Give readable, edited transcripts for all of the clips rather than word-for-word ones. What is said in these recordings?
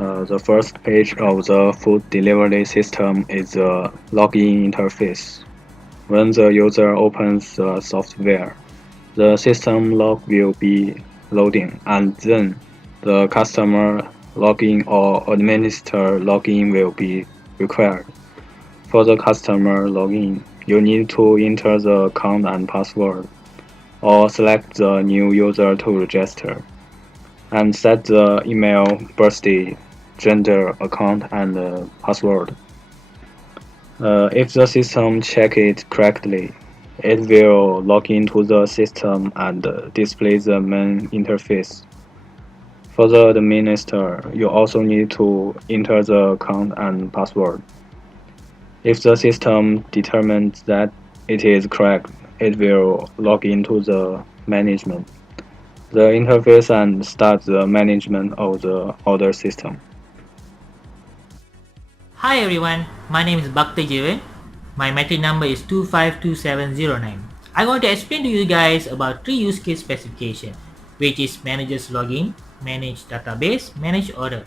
The first page of the food delivery system is the login interface. When the user opens the software, the system log will be loading, and then the customer login or administrator login will be required. For the customer login, you need to enter the account and password, or select the new user to register, and set the email, birthday, gender, account, and password. If the system checks it correctly, it will log into the system and display the main interface. For the administrator, you also need to enter the account and password. If the system determines that it is correct, it will log into the management, the interface, and start the management of the order system. Hi everyone, my name is BAKTAJIVAN. My metric number is 252709. I'm going to explain to you guys about three use case specification, which is manager's login, manage database, manage order.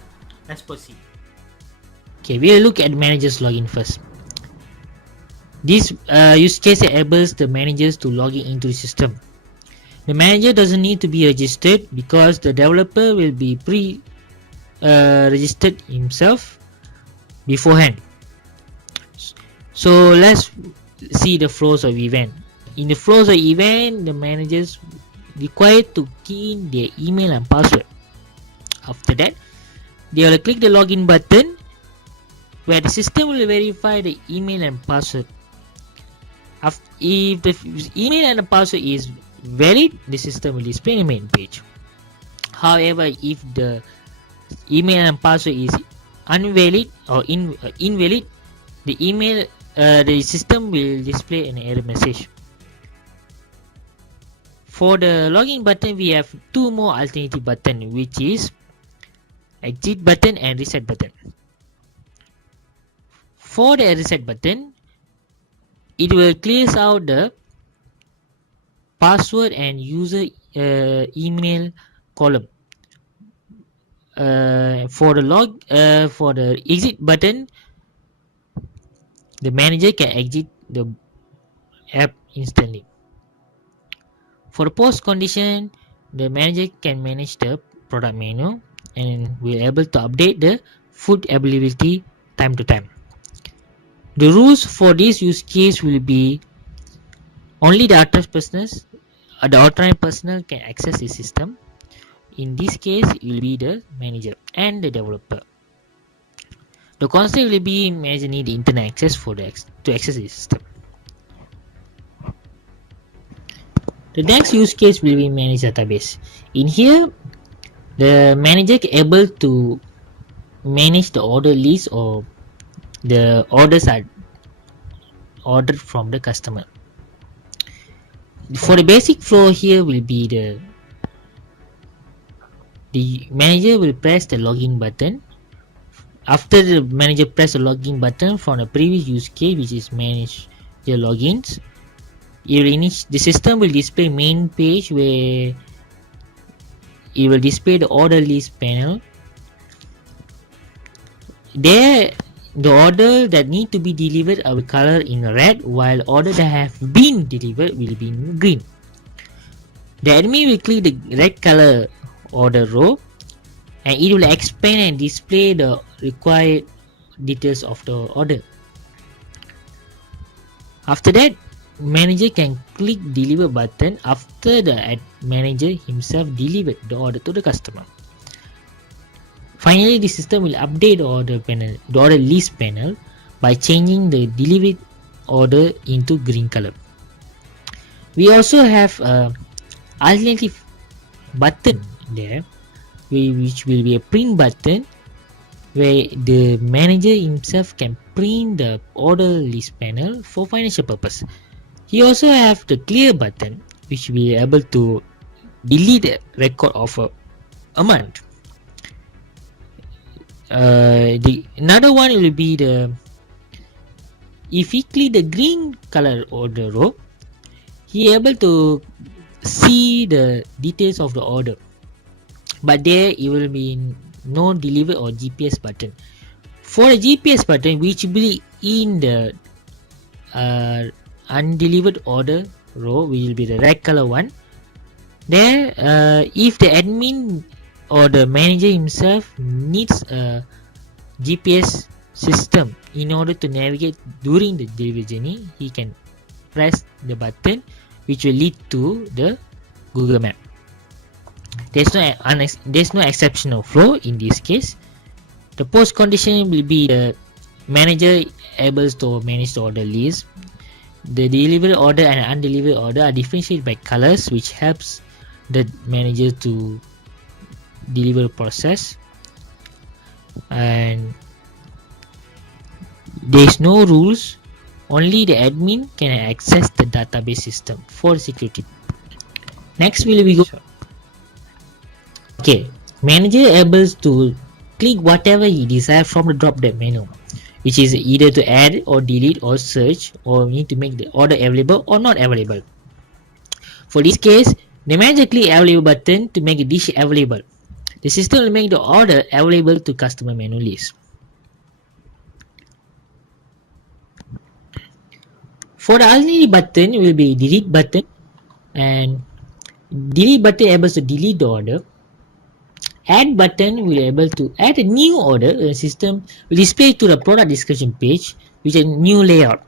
Let's proceed. Okay, we'll look at manager's login first. This use case enables the managers to log in into the system. The manager doesn't need to be registered because the developer will be registered himself beforehand. So let's see the flows of event. In the flows of event, the managers required to key in their email and password. After that, they will click the login button where the system will verify the email and password. If the email and the password is valid, the system will display the main page. However, if the email and password is invalid, the system will display an error message. For the login button, we have two more alternative button, which is exit button and reset button. For the reset button, it will clears out the password and user email column. For the exit button, the manager can exit the app instantly. For the post condition, the manager can manage the product menu and will able to update the food availability time to time. The rules for this use case will be only the authorized personnel can access the system. In this case, it will be the manager and the developer. The concept will be manager need internet access to access the system. The next use case will be manage database. In here, the manager is able to manage the order list or the orders are ordered from the customer. For the basic flow here will be the manager will press the login button. After the manager press the login button from the previous use case, which is manage the logins, the system will display main page where it will display the order list panel. There, the order that need to be delivered will color in red, while order that have been delivered will be in green. The admin will click the red color order row and it will expand and display the required details of the order. After that, manager can click deliver button after the manager himself delivered the order to the customer. Finally, the system will update the order list panel by changing the delivered order into green color. We also have a alternative button there, which will be a print button where the manager himself can print the order list panel for financial purpose. He also have the clear button, which will be able to delete the record of a month. Another one will be if he click the green color order row, he able to see the details of the order, but there it will be no deliver or GPS button. For a GPS button, which will be in the undelivered order row, will be the red color one. There, if the admin or the manager himself needs a GPS system in order to navigate during the delivery journey, he can press the button, which will lead to the Google Map. There's no exceptional flow in this case. The post condition will be the manager able to manage the order list. The delivery order and undelivered order are differentiated by colors, which helps the manager to deliver process. And there's no rules, only the admin can access the database system for security. Next will we go. Okay, manager able to click whatever he desires from the drop down menu, which is either to add or delete or search, or need to make the order available or not available. For this case, the manager click available button to make a dish available. The system will make the order available to customer menu list. For the alternative button will be delete button, and delete button able to delete the order. Add button will be able to add a new order. The system will display to the product description page with a new layout.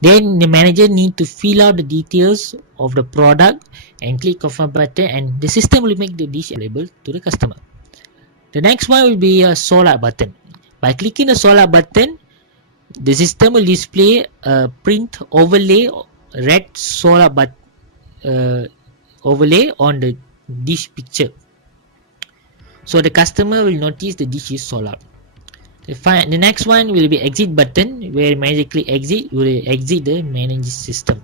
Then the manager need to fill out the details of the product and click confirm button, and the system will make the dish available to the customer. The next one will be a sold out button. By clicking the sold out button, the system will display a print overlay, red sold out overlay on the dish picture. So the customer will notice the dish is sold out. The next one will be exit button, where manager click exit will exit the manager system.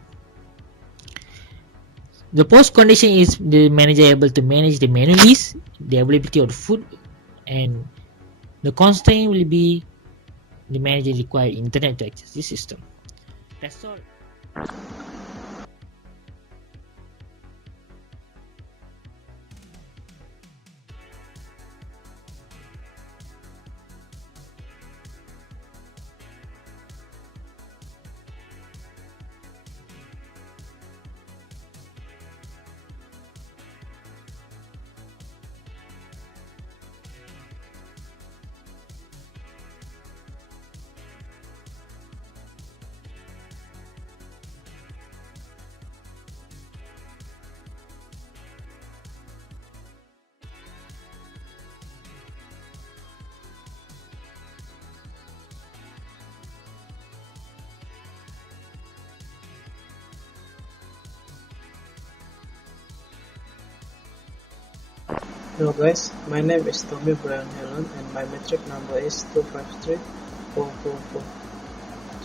The post condition is the manager able to manage the menu list, the availability of the food, and the constraint will be the manager require internet to access the system. That's all. Hello guys, my name is Tommy BRYAN HELON and my metric number is 253444.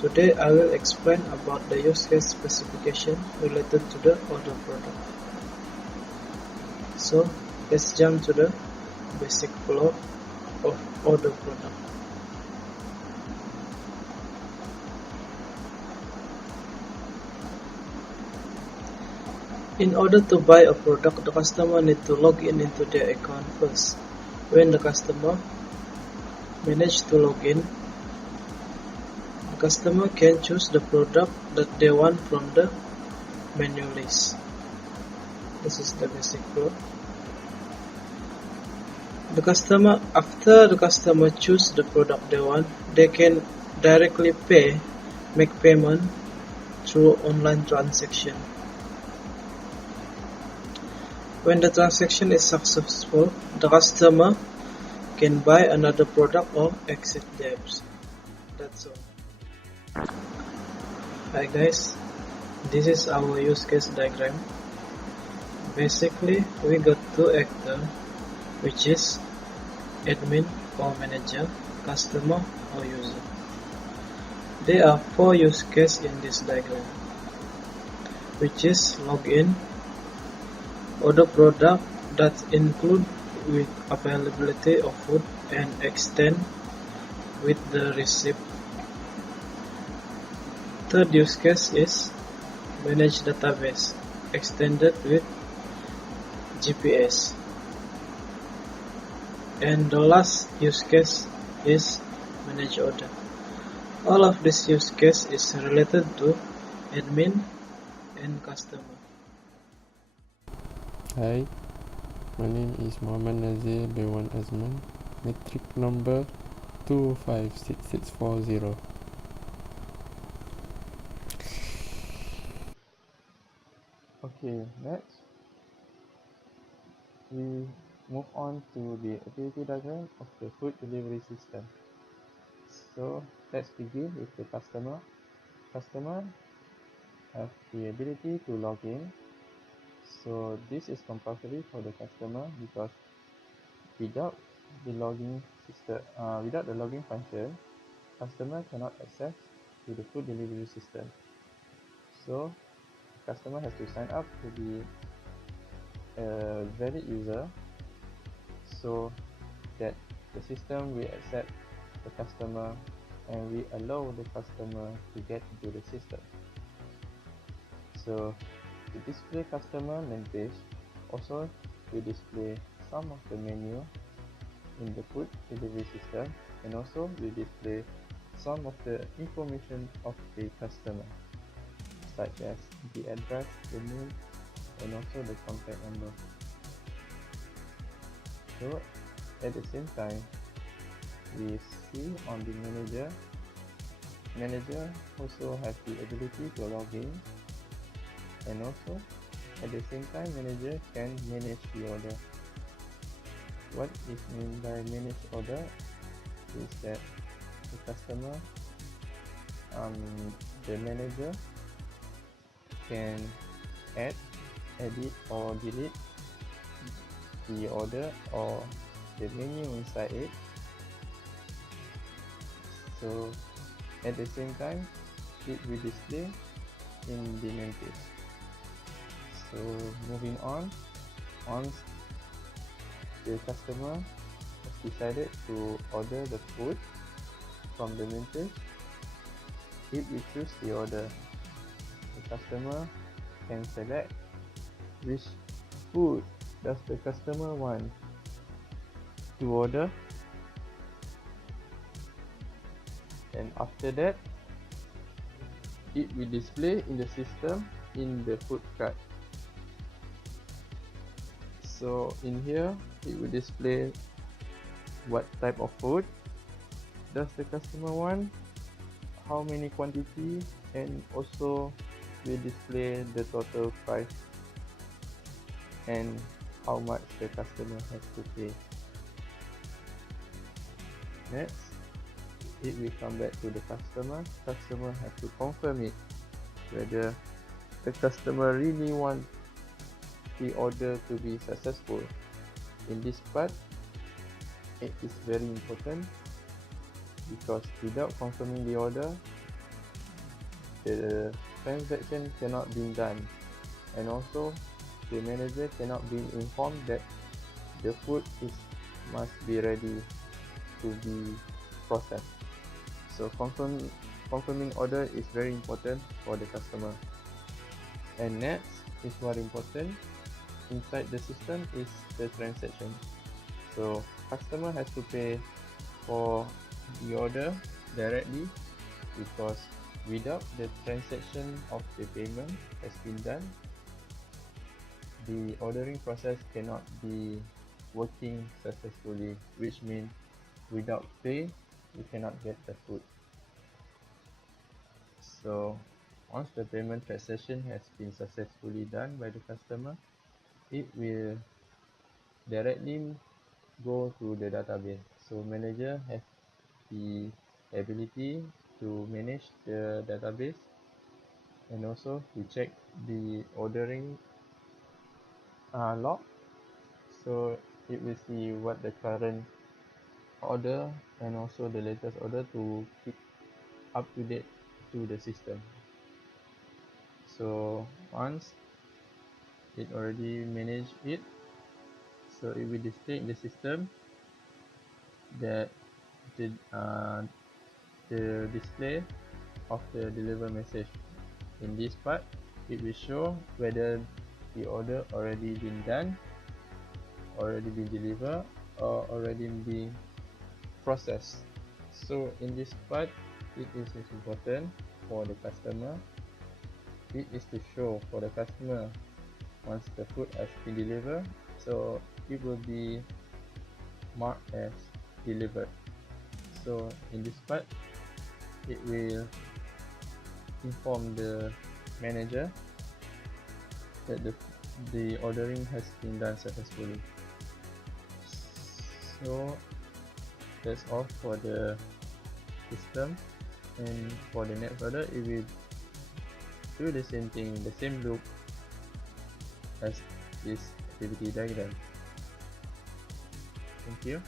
Today I will explain about the use case specification related to the order product. So let's jump to the basic flow of order product. In order to buy a product, the customer needs to log in into their account first. When the customer manages to log in, the customer can choose the product that they want from the menu list. This is the basic flow. After the customer choose the product they want, they can directly make payment through online transaction. When the transaction is successful, the customer can buy another product or exit the apps. That's all. Hi guys, this is our use case diagram. Basically, we got two actors, which is admin or manager, customer or user. There are four use cases in this diagram, which is login, order product that include with availability of food, and extend with the receipt. Third use case is manage database, extended with GPS. And the last use case is manage order. All of this use case is related to admin and customer. Hi, my name is Mohamad NADZIR B1 AZMAN, metric number 256640. Okay, next we move on to the activity diagram of the food delivery system. So let's begin with the customer. Customer have the ability to log in. So this is compulsory for the customer because without the logging system, without the logging function, customer cannot access to the food delivery system. So customer has to sign up to be a valid user so that the system will accept the customer and we allow the customer to get into the system. So to display customer name page, also we display some of the menu in the food delivery system, and also we display some of the information of the customer, such as the address, the name, and also the contact number. So at the same time, we see on the manager also has the ability to log in, and also at the same time manager can manage the order. What is meant by manage order is that the customer, the manager can add, edit or delete the order or the menu inside it. So at the same time it will display in the main page. So moving on, once the customer has decided to order the food from the main page, it will choose the order. The customer can select which food does the customer want to order, and after that it will display in the system in the food cart. So in here it will display what type of food does the customer want, how many quantity, and also will display the total price and how much the customer has to pay. Next, it will come back to the customer. Customer has to confirm it whether the customer really wants the order to be successful. In this part, it is very important because without confirming the order, the transaction cannot be done, and also the manager cannot be informed that the food must be ready to be processed. So confirming order is very important for the customer. And next is what important inside the system is the transaction. So customer has to pay for the order directly because without the transaction of the payment has been done, the ordering process cannot be working successfully, which means without pay you cannot get the food. So once the payment transaction has been successfully done by the customer, it will directly go to the database. So manager has the ability to manage the database and also to check the ordering log. So it will see what the current order and also the latest order to keep up to date to the system. So once it already managed it, so it will display in the system that the display of the deliver message. In this part, it will show whether the order already been done, already been delivered, are already being processed. So in this part, it is important for the customer. It is to show for the customer once the food has been delivered, so it will be marked as delivered. So in this part, it will inform the manager that the ordering has been done successfully. So that's all for the system, and for the next order it will do the same thing, the same loop as this activity diagram. Thank you.